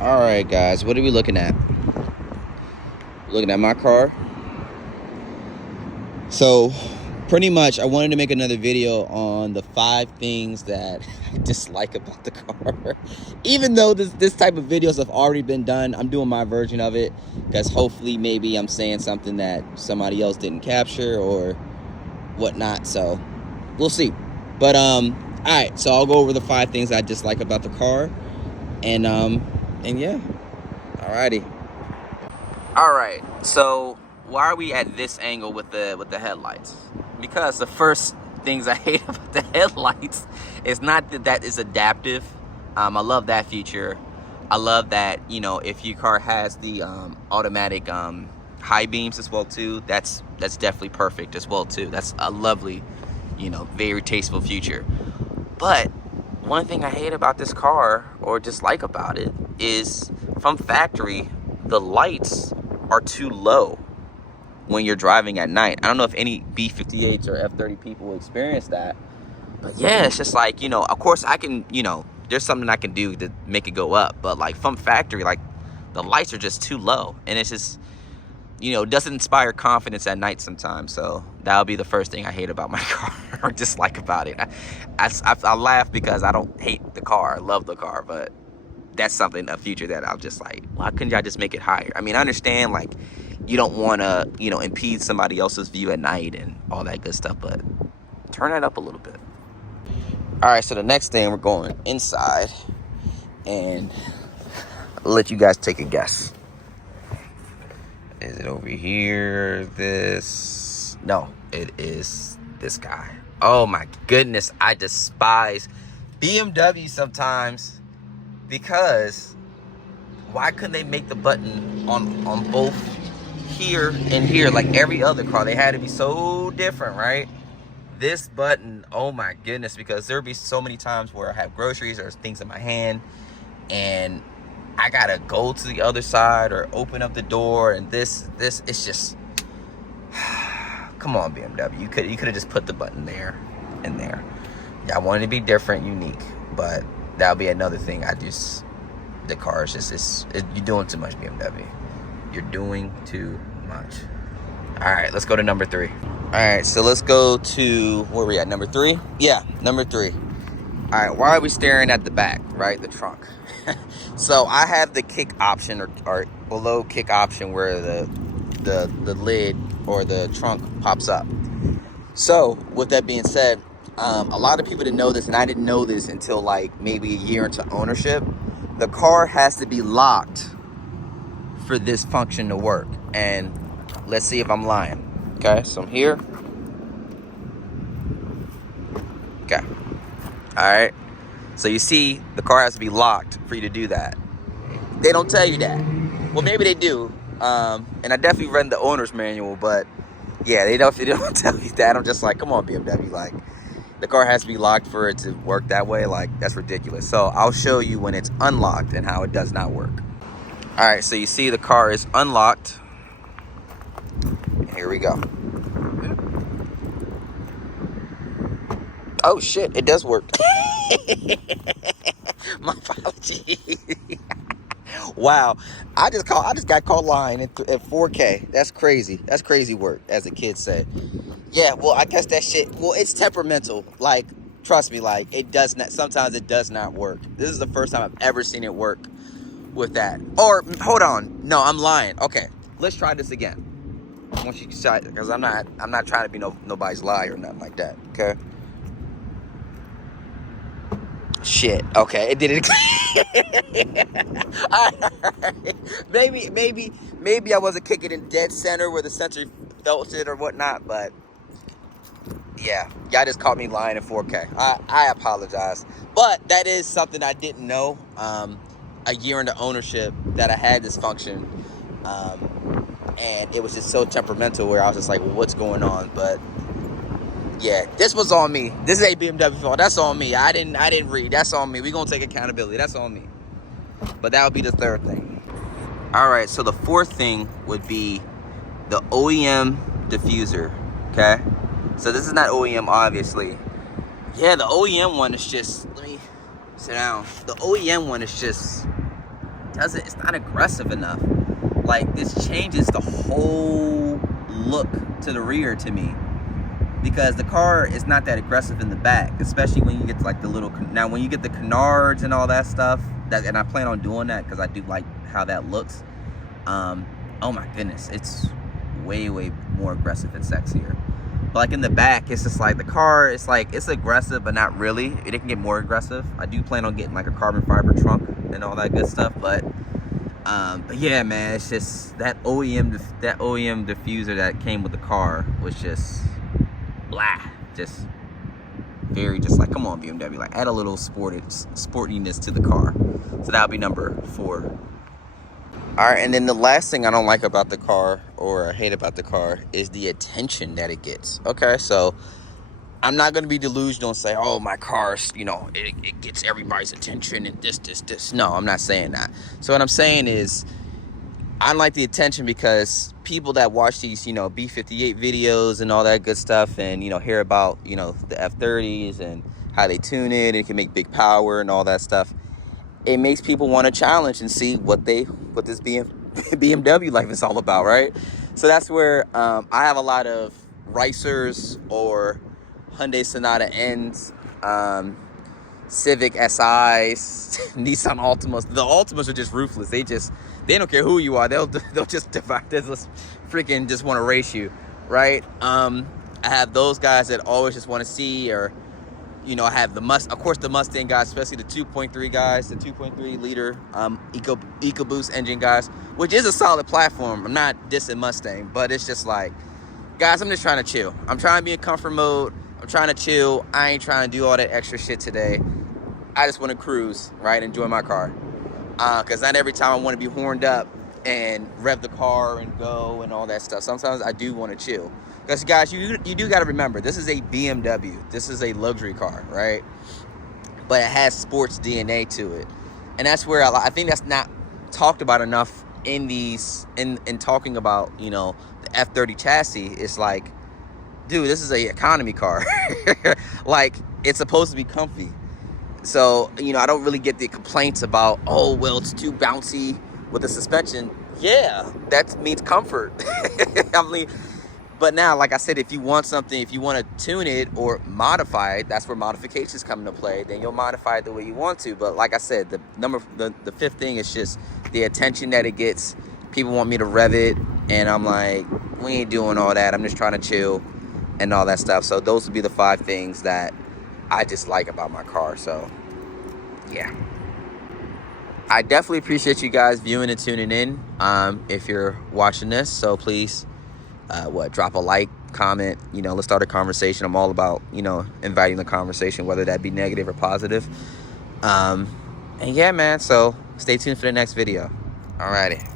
All right, guys, what are we looking at? Looking at my car. So pretty much I wanted to make another video on the 5 things that I dislike about the car. Even though this type of videos have already been done, I'm doing my version of it because hopefully maybe I'm saying something that somebody else didn't capture or whatnot. So we'll see. But all right, so I'll go over the 5 things I dislike about the car, and yeah. Alrighty. All right, so why are we at this angle with the headlights? Because the first things I hate about the headlights is not that it's adaptive. I love that feature. I love that, you know, if your car has the automatic high beams as well too, that's definitely perfect as well too. That's a lovely, you know, very tasteful feature. But one thing I hate about this car, or dislike about it, is from factory, the lights are too low when you're driving at night. I don't know if any B58s or F30 people experience that, but yeah, it's just like, you know, of course I can, you know, there's something I can do to make it go up, but like from factory, like the lights are just too low, and it's just, you know, doesn't inspire confidence at night sometimes. So that'll be the first thing I hate about my car or dislike about it. I laugh because I don't hate the car, I love the car, but that's something, a feature that I'm just like, why couldn't y'all just make it higher? I mean, I understand, like, you don't want to, you know, impede somebody else's view at night and all that good stuff, but turn that up a little bit. All right, so the next thing, we're going inside, and I'll let you guys take a guess. Is it over here? This? No, it is this guy. Oh my goodness, I despise BMW sometimes, because why couldn't they make the button on both here and here like every other car? They had to be so different, right? This button, oh my goodness, because there'll be so many times where I have groceries or things in my hand and I gotta go to the other side or open up the door, and this it's just come on, BMW, you could have just put the button there and there. Yeah, I wanted to be different, unique, but that'll be another thing. The car is just, you're doing too much, BMW. You're doing too much. All right, let's go to number 3. All right, so let's go to, where are we at, number 3? Yeah, number 3. All right, why are we staring at the back, right, the trunk? So I have the kick option, or below kick option, where the lid or the trunk pops up. So with that being said, a lot of people didn't know this, and I didn't know this until like maybe a year into ownership. The car has to be locked for this function to work. And let's see if I'm lying. Okay, so I'm here. Okay. All right. So you see, the car has to be locked for you to do that. They don't tell you that. Well, maybe they do. And I definitely read the owner's manual, but yeah, they don't tell you that. I'm just like, come on, BMW, like, the car has to be locked for it to work that way. Like, that's ridiculous. So I'll show you when it's unlocked and how it does not work. All right, so you see the car is unlocked. Here we go. Oh shit, it does work. My apologies. Wow, I just got caught lying at 4K. That's crazy. That's crazy work, as the kids say. Yeah, well, I guess that shit, well, it's temperamental. Like, trust me, like, it does not, sometimes it does not work. This is the first time I've ever seen it work with that. Or, hold on, no, I'm lying. Okay, let's try this again. Once you decide, because I'm not trying to be nobody's lie or nothing like that, okay? Shit, okay, it did it. Maybe I wasn't kicking in dead center where the sensor felt it or whatnot, but yeah, y'all just caught me lying in 4K. I apologize, but that is something I didn't know. A year into ownership that I had this function, and it was just so temperamental where I was just like, well, what's going on? But yeah, this was on me. This ain't BMW fault. That's on me. I didn't read. That's on me. We gonna take accountability. That's on me. But that would be the third thing. All right, so the fourth thing would be the OEM diffuser. Okay, so this is not OEM, obviously. Yeah, the OEM one is just, let me sit down. The OEM one is just it's not aggressive enough. Like, this changes the whole look to the rear to me, because the car is not that aggressive in the back, especially when you get to like the little, now when you get the canards and all that stuff, and I plan on doing that because I do like how that looks. Oh my goodness, it's way more aggressive and sexier. But like in the back, it's just like the car, it's like, it's aggressive but not really. It can get more aggressive. I do plan on getting like a carbon fiber trunk and all that good stuff, but yeah, man, it's just that OEM diffuser that came with the car was just blah, just very, just like, come on BMW, like add a little sportiness to the car. So that'll be number 4. All right, and then the last thing I don't like about the car, or I hate about the car, is the attention that it gets. Okay, so I'm not going to be delusional and say, oh, my car's, you know, it gets everybody's attention and this. No, I'm not saying that. So what I'm saying is, I like the attention because people that watch these, you know, B58 videos and all that good stuff, and, you know, hear about, you know, the F30s and how they tune it, and it can make big power and all that stuff. It makes people want to challenge and see what this BMW life is all about, right? So that's where I have a lot of Ricers or Hyundai Sonata N's, Civic SIs, Nissan Altimas. The Altimas are just ruthless. They don't care who you are. They'll just divide. They'll just freaking just want to race you, right? I have those guys that always just want to see, or, you know, I have the Mustang guys, especially the 2.3 guys, the 2.3 liter EcoBoost engine guys, which is a solid platform. I'm not dissing Mustang, but it's just like, guys, I'm just trying to chill. I'm trying to be in comfort mode. I'm trying to chill. I ain't trying to do all that extra shit today. I just want to cruise, right? Enjoy my car. Because not every time I want to be horned up and rev the car and go and all that stuff. Sometimes I do want to chill. Because, guys, you do got to remember, this is a BMW. This is a luxury car, right? But it has sports DNA to it. And that's where I think that's not talked about enough in talking about, you know, the F30 chassis. It's like, dude, this is a economy car. Like, it's supposed to be comfy. So, you know, I don't really get the complaints about, oh, well, it's too bouncy with the suspension. Yeah, that means comfort. I mean, but now, like I said, if you want something, if you want to tune it or modify it, that's where modifications come into play. Then you'll modify it the way you want to. But like I said, the fifth thing is just the attention that it gets. People want me to rev it, and I'm like, we ain't doing all that. I'm just trying to chill and all that stuff. So those would be the 5 things that I just like about my car. So yeah, I definitely appreciate you guys viewing and tuning in. If you're watching this, so please drop a like, comment, you know, let's start a conversation. I'm all about, you know, inviting the conversation, whether that be negative or positive. And yeah, man, so stay tuned for the next video. Alrighty.